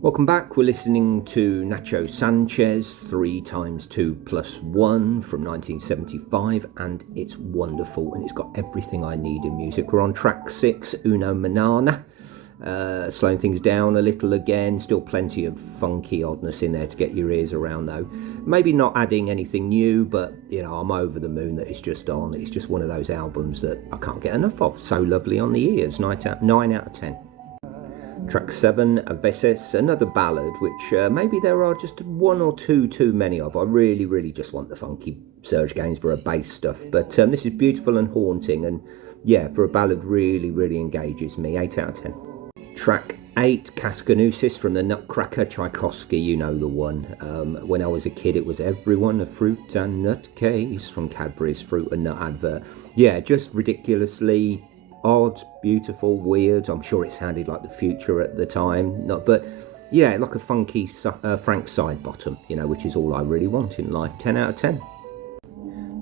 Welcome back. We're listening to Nacho Sanchez, 3x2+1 from 1975, and it's wonderful, and it's got everything I need in music. We're on track 6, Uno Manana. Slowing things down a little again, still plenty of funky oddness in there to get your ears around though. Maybe not adding anything new, but you know, I'm over the moon that it's just on. It's just one of those albums that I can't get enough of. So lovely on the ears, 9 out of 10. Track 7, Veces, another ballad, which maybe there are just one or two too many of. I really just want the funky Serge Gainsborough bass stuff, but this is beautiful and haunting, and yeah, for a ballad really engages me. 8 out of 10. Track 8, Cascanuces from the Nutcracker Tchaikovsky, you know the one. When I was a kid, it was everyone a fruit and nut case from Cadbury's fruit and nut advert. Yeah, just ridiculously odd, beautiful, weird. I'm sure it sounded like the future at the time, but yeah, like a funky Frank Sidebottom, you know, which is all I really want in life. 10 out of 10.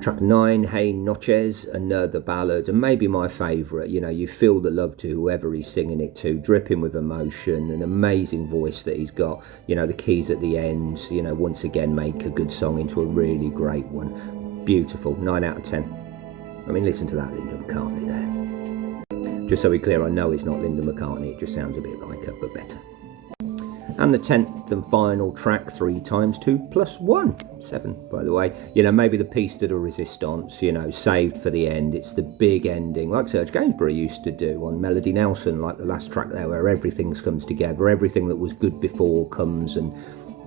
Track 9, Hey Noches, another ballad, and maybe my favourite. You know, you feel the love to whoever he's singing it to, dripping with emotion, an amazing voice that he's got. You know, the keys at the end, you know, once again make a good song into a really great one. Beautiful. 9 out of 10. I mean, listen to that Linda McCartney there. Just so we're clear, I know it's not Linda McCartney, it just sounds a bit like her, but better. And the 10th and final track, 3x2+1. 7, by the way. You know, maybe the piece de la resistance, you know, saved for the end. It's the big ending, like Serge Gainsborough used to do on Melody Nelson, like the last track there, where everything comes together, everything that was good before comes, and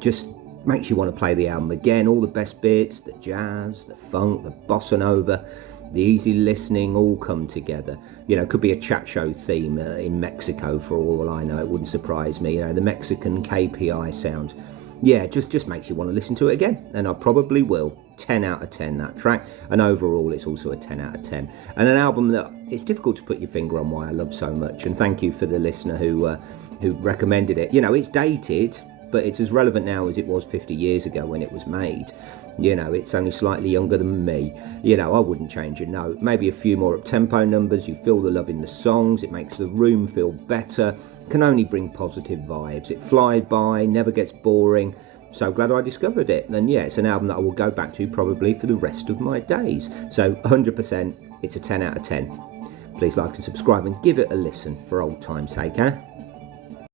just makes you want to play the album again. All the best bits, the jazz, the funk, the bossa nova, the easy listening, all come together. You know, it could be a chat show theme in Mexico for all I know. It wouldn't surprise me. You know, the Mexican KPI sound. Yeah, just makes you want to listen to it again, and I probably will. 10 out of 10 that track, and overall it's also a 10 out of 10. And an album that it's difficult to put your finger on why I love so much. And thank you for the listener who recommended it. You know, it's dated, but it's as relevant now as it was 50 years ago when it was made. You know, it's only slightly younger than me. You know, I wouldn't change a note. Maybe a few more up-tempo numbers. You feel the love in the songs. It makes the room feel better. Can only bring positive vibes. It flies by, never gets boring. So glad I discovered it. And yeah, it's an album that I will go back to probably for the rest of my days. So 100%, it's a 10 out of 10. Please like and subscribe and give it a listen for old time's sake, eh?